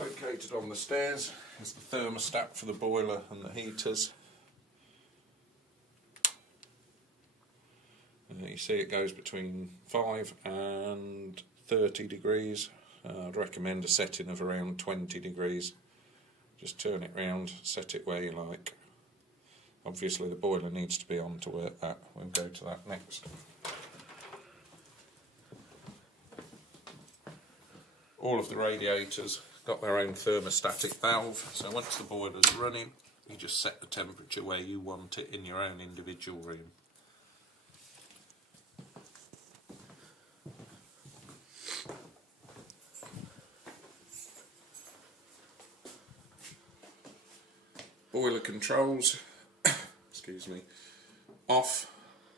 Located on the stairs is the thermostat for the boiler and the heaters. You see it goes between 5 and 30 degrees. I'd recommend a setting of around 20 degrees. Just turn it round, set it where you like. Obviously the boiler needs to be on to work that. We'll go to that next. All of the radiators got their own thermostatic valve, so once the boiler's running you just set the temperature where you want it in your own individual room. Boiler controls, excuse me, off,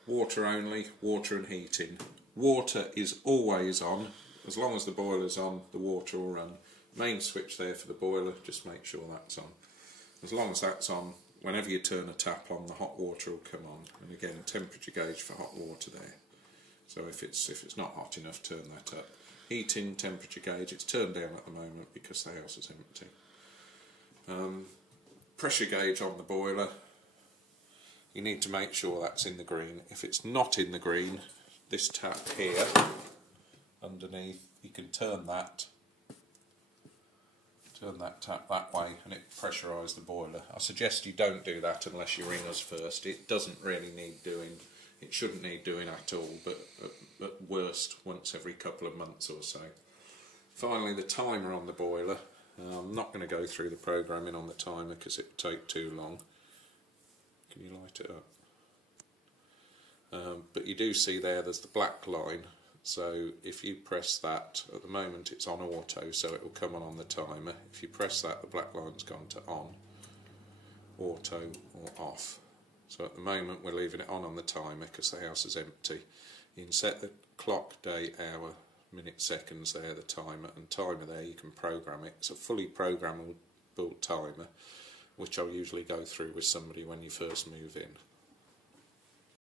water only, water and heating. Water is always on. As long as the boiler's on, the water will run. Main switch there for the boiler, just make sure that's on. As long as that's on, whenever you turn a tap on, the hot water will come on. And again, temperature gauge for hot water there. So if it's not hot enough, turn that up. Heating, temperature gauge, it's turned down at the moment because the house is empty. Pressure gauge on the boiler, you need to make sure that's in the green. If it's not in the green, this tap here underneath, you can turn that tap that way and it pressurise the boiler. I suggest you don't do that unless you ring us first. It doesn't really need doing, it shouldn't need doing at all, but at worst once every couple of months or so. Finally, the timer on the boiler. I'm not going to go through the programming on the timer because it would take too long. Can you light it up? But you do see there's the black line, so if you press that, at the moment it's on auto, so it will come on the timer. If you press that, the black line's gone to on, auto or off. So at the moment we're leaving it on the timer because the house is empty. You can set the clock, day, hour, minute, seconds there, the timer, and timer there you can program it. It's a fully programmable timer, which I'll usually go through with somebody when you first move in.